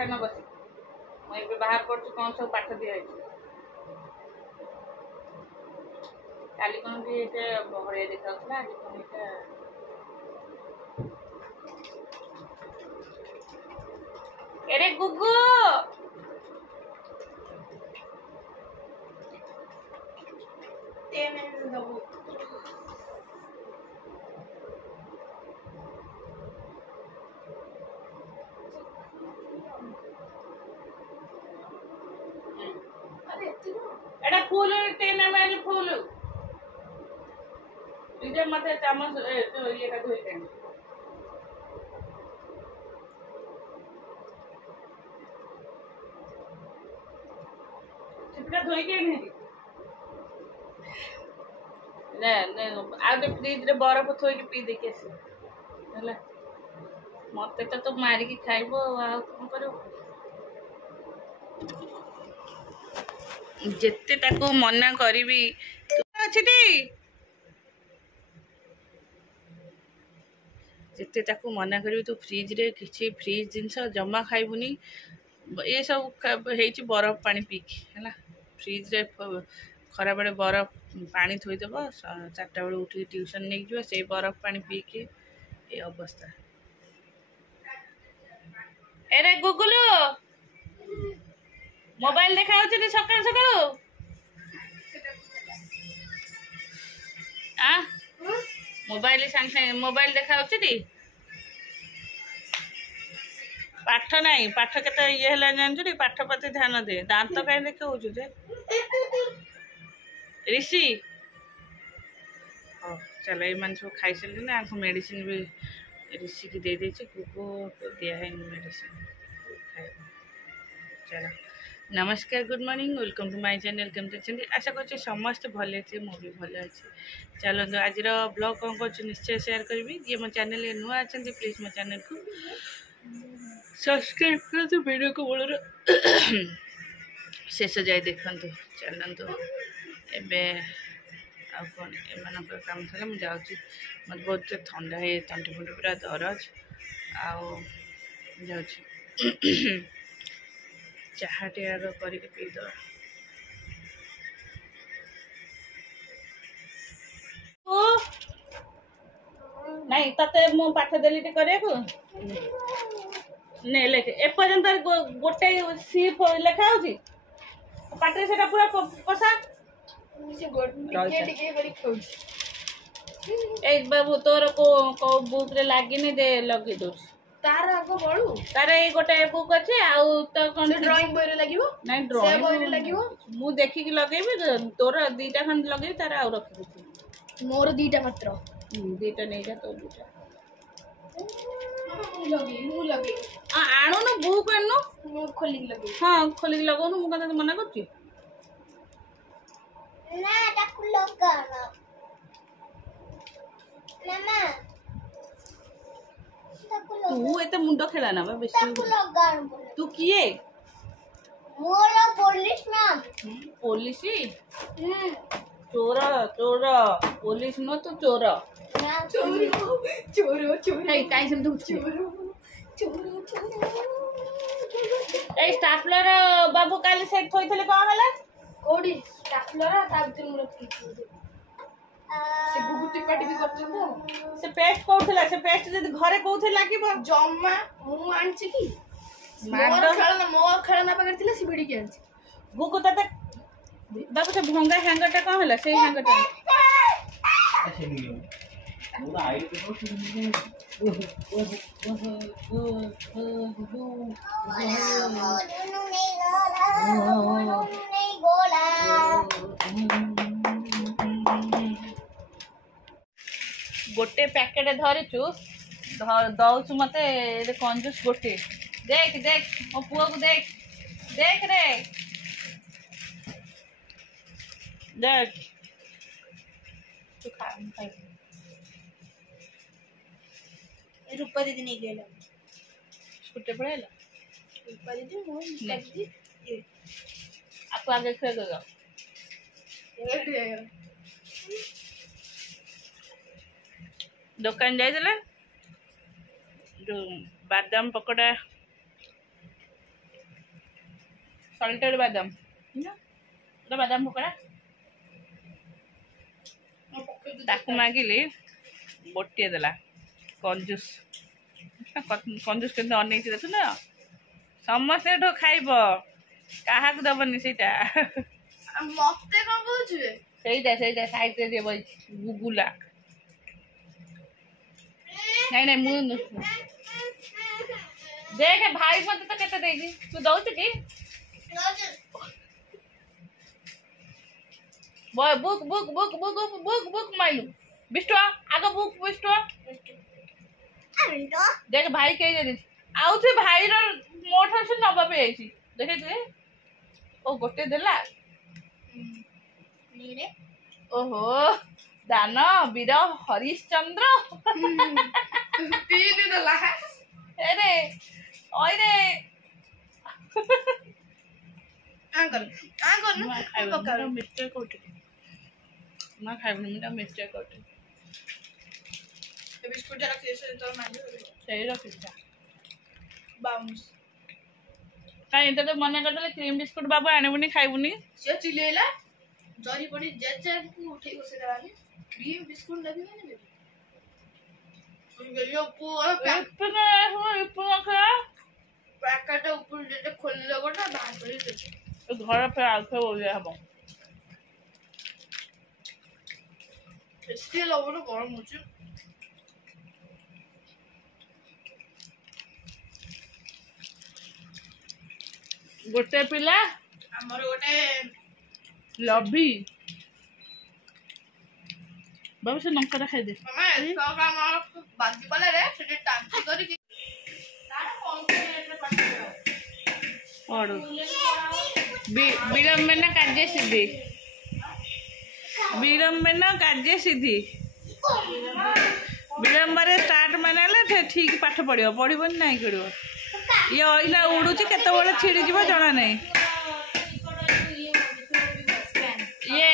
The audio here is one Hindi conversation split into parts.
ଲେଖା न बस मैं भी बाहर कर कौन सब पाठ दिया काली कौन भी ये बहरिया देखा आज कौन एरे गुगु एटा फूल 10 ml फूल इधर मत चामच ये का धोई के चिपड़ा धोई के नहीं ने ने आगे फ्रिज रे बरफ थोई के पी दे के हला मते तो मारी के खाइबो आ कोन करो जेते ताको मना करिवि तू अछिटी जेते ताको मना करिवि तू फ्रिज रे किछि फ्रिज जिंस जमा खाइबुनी ये सब हेछि बरफ पानी पी के हला फ्रिज रे खरा बेले बरफ पानी थोई देब 4टा बेले उठी ट्यूशन नहीं जो से बरफ पानी पी के ये अवस्था एरे गुगुलु मोबाइल देखा होछि सकाळ सकाळ आ मोबाइल संगे मोबाइल देखा होछि पाठ नहीं पाठ केते ये हला जानछु पाठ प्रति ध्यान दे दांत कहीं देखे हो जे ऋषि हाँ चलो ये मन सब खाई सारे ना आपको मेडिसिन भी ऋषि की दे देछि को दिया है मेडिसिन चलो नमस्कार good morning welcome to my channel केमते छथि आशा करछि समस्त भले छे मो भी भले अछि चलो आज ब्लॉग कौन कर निश्चय शेयर करबी जे मो चैनल नुआ अछंती प्लीज मो चैनल को सब्सक्राइब कर तो वीडियो को बोल शेष जाए देखु चलतु एबे आ कौन एम काम था मुझे जाऊँगी मत बहुत ठंडा है तंटी फंटी पूरा दरज आउ चाह टे आग कर पीद नहीं तते मु पाठ देली टे करे को ने लेखे एपर्यंत गोटे सी लेखा होची पाटे सेटा पूरा पसा ए बाबू तोर को बुक रे लागी ने दे लगे दो तार आगो बळू तार ए गोटे बुक अछि आउ त कोन ड्राइंग बोय रे लागिवो नहीं ड्राइंग बोय रे लागिवो मु देखि कि लगेबी तोर दीटा खन लगेबी तार आउ रखि दे मोर दीटा मात्र दीटा नहीं जा तो दीटा मु लगे आणु न बुक आणनु मु खोली लगे हां खोली लगाउनु मु कता मना करछि ना ताकु लगाना मामा तू एते मुंडो खेला ना बेसी ताकु लगाना तू किए मोर पुलिस मैम पुलिस चोर चोर पुलिस न तो चोर चोरो चोरो चोरो हे काई सब दू चोरो चोरो चोरो ए स्टापलर बाबू काली सेट थोइथले कोन हला कोडी स्टापलर ता भीतर मु रखि से गुगु टिपाटी भी करछ तो से पेस्ट कोथला से पेस्ट जदी घरे कोथे लागिबो जम्मा मु आनछि की मो खेलना पकड़ थिले से बिडी के आनछि गुगु तते बाबू से भंगा हैंगरटा कोन हला से हैंगरटा अच्छा नहीं वो आई तो गोटे पैकेट धरिचु दौचु मते कंजूस गोटे देख देख मो पुआ को देख देख रे देख तू खा रूपा दीदी नहीं गेला स्कूटर पड़ेला रूपा दीदी मो दीदी ये आपको आगे खेल दो दुकान जाइला जो बादाम पकोड़ा सल्टेड बादाम ना बादाम पकड़ा ताकू मागिली गोटे देला कंजूस कंजूस के अनेक देखु ना समस्ते खाइब क्या दबनी से मते कौन बोलछे ସେଇଟା ସାଇଡ୍ ରେ ଦିଏ ବଇଛି ଗୁଗୁଲା ନାଇଁ ମୁଁ ଦେଖେ ଭାଇ ମତେ ତ କେତେ ଦେଇଛି ତୁ ଦଉଛୁ କି book book book book book book माइलू 20 टका आगे बुक 20 टका देख भाई कही दे आउ थे भाई रो मोठा से नबा पे आइছি देखे दे ओ गोटे देला नीरे ओहो दान वीर हरिश्चंद्र तीन देला अरे ओए रे आंकर ना पकारो मिस्टेक होटे ना खाइबनी मुटा मिस्टेक होटे ए बिस्कुट जरा केसे तो मांगे सही रखिसा बाउंस काई तो मने करले क्रीम बिस्कुट बाबू आनेबनी खाइबनी से चिलेला जरी पड़ी जे को उठे को से देवानी क्रीम बिस्कुट लगी ने सुन गयो पूरा पैकेट ऊपर जे खोल लगो ना बाहर कर दे घर पे आखे हो गया हम इसके लोगों ने गरम हो गोटे पिला हमर गोटे लभी बाबू से नंका खाई दे मामा तो काम बाकी वाला रे से टांची करी कि तारा कौन से रेट में पास और विलंबन कार्य सिद्धि विलंबन कार्य सिद्धि विलंबरे स्टार्ट मानले ठीक पाठ पढ़ो पढ़बन नहीं करो ये अइला उड़ुची केते बळे छिड़ी जीव जणा नहीं ये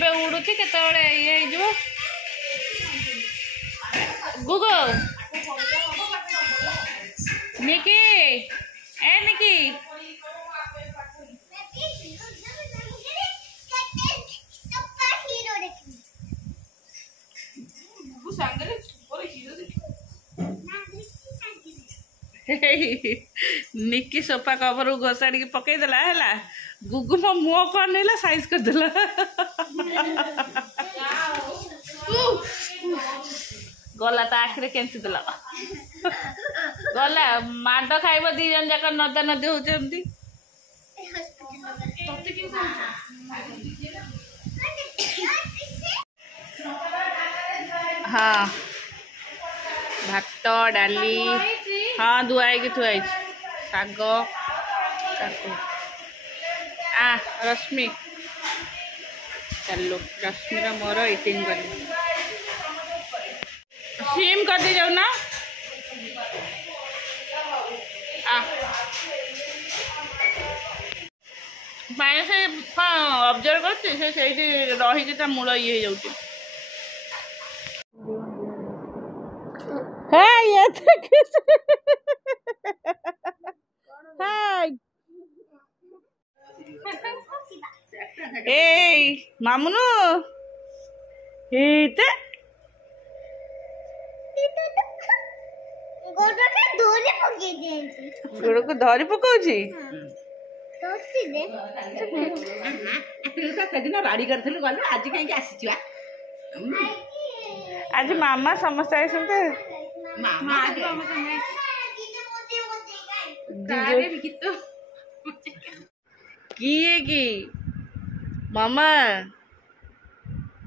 बे उड़ुची केते बळे ये जीव गुगो निकी ए निकी निकी सोफा कवर घोषाड़ी पकई देला है गुगु मो मुह कौन नहीं साइज कर देला गला तो आखिरे केंची देला गला माड खाइब दी जन जाक नदा नदी होती हाँ भात डाली हाँ धुआई थुआई शाग आ रश्मि चलो रश्मि मोर इटिंग कर सिम कर दे जाऊ ना पाए से ऑब्जर्व करते से रही मूल ये जाऊँ ए मामुनु एते गोड़ को धरी पकाउछि बाड़ी करथिलु गले आज कहीं आसीछि आज मामा समस्त आए सुनते मामा किए की मामा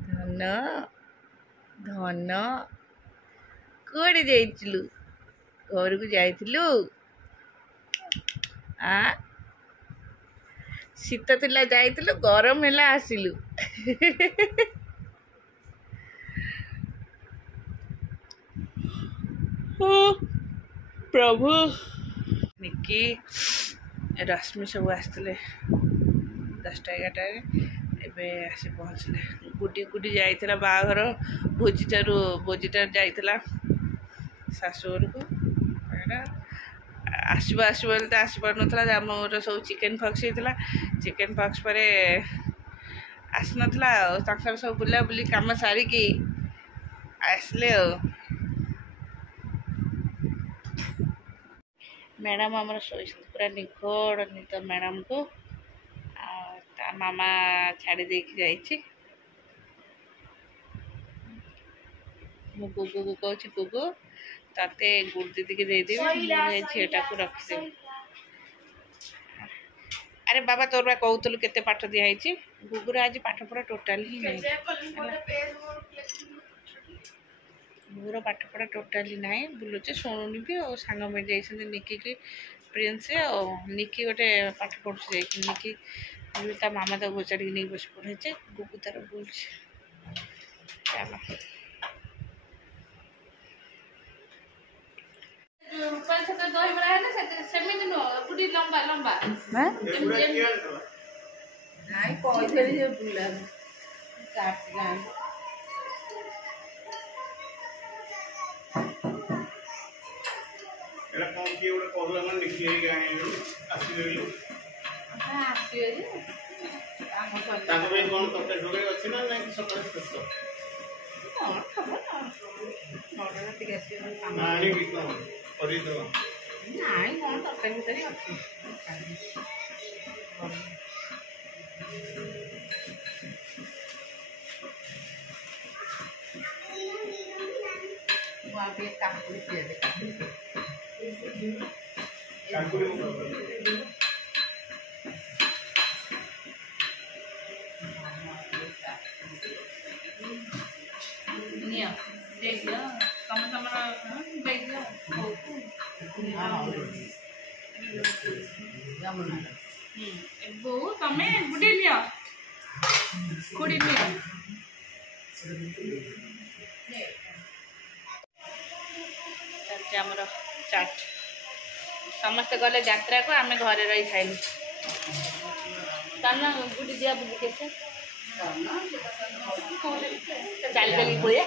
धन धन कोड़े जाइलु घर को जाइलु आ शीत थिला जाइलु गरम हैला आसिलु प्रभु निकी रश्मि सब आसते 10टा 11टारे एबे आसी पहुँचले गुटी गुटी जाइला बाघर भोजीटार जाइला शाशुघर को आसब आसब तो आसपार नाला मोर सब चिकेन पॉक्स होता चिकेन पॉक्स पर आस नाला सब बुला बुली कम सारिकी आसले मैडम आमर शोई पूरा निघोड़ निद मैडम को मामा छाड़ी देकी जाइए मु गुगु को कहूँ गुगु ताते गुड़ दीदी के देदेवी झीटा को रखिदेवी अरे बाबा तोर बा कहूलु केते पाठ दिखाई गुगुर आज पाठ पढ़ा टोटाल ही नहीं गुगुर पाठ पढ़ा टोटाली ना बुलुचे शुणुनि भी और सांग में जाइए निकी की प्रिंस और निकी गोटे पाठ पढ़ु निकी ता मामा तो घोचाड़ी नहीं बस पढ़े गुगु तार बोल चलो दही बड़ा है ना सेमिति नुह बुढ़ी लंबा लंबा ନାଇଁ କହିଥିଲି ଯେ ବୁଲା କାଟିଲା ଏଟା କଣ କିଏ ଗୋଟେ କହିଲା ମାନେ ଲିଖି ହେଇକି ଆଣିଲୁ ଆସିବେଲୁ ଆସିବେ ଯେ ଆମ ତାଙ୍କ ପାଇଁ କଣ ତରକାରୀ ଫରକାରୀ ଅଛି ନା ନାଇଁ ସକାଳେ ଶେଷ କଣ ଖବର ନଅଟା ରାତିକି ଆସିବେ ଆଣିବି କଣ କରିଦେବା ନାଇଁ କଣ ତରକାରୀ ଭିତରେ ଅଛି ମୁଁ ଆଉ ଟିକେ କାକୁଡ଼ି ପିଆଜ निया दे दियो तम तमर दे दियो बो तमे गुडी लिया गुडी लिया हमर चाट समस्त गले यात्रा को आम घरे रही खाइलु ताना गुडी दिया बुझ के चल चल बोलिए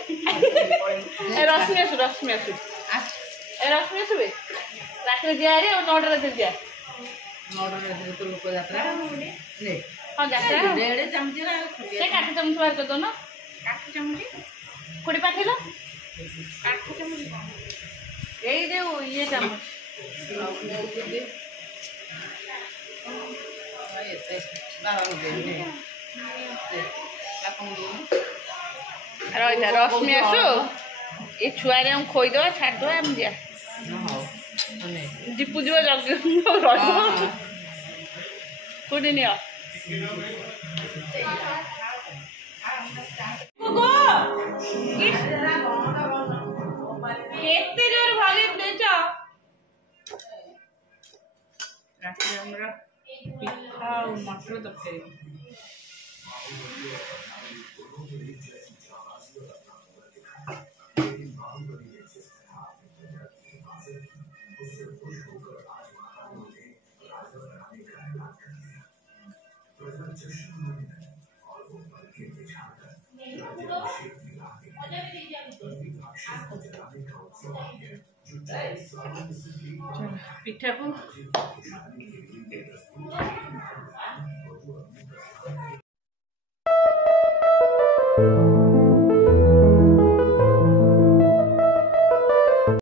रश्मि आसु रश्मि आसु रश्मि आसु रात दिया रे और 9 रात दिया 9 रात तो लोक यात्रा ले हां यात्रा डेढ़ चमच ना से काट चमच बाहर कर दो ना काट चमच कोड़ी पाठिलो काट चमच यही दे ये चमच रही रश्मि आसु ये छुआ खोईद छाड़ आम दिया दीपू जी कोटी नि केते जोर भागे देच रात हमरा पिठा और मटर तरकारी पिठा को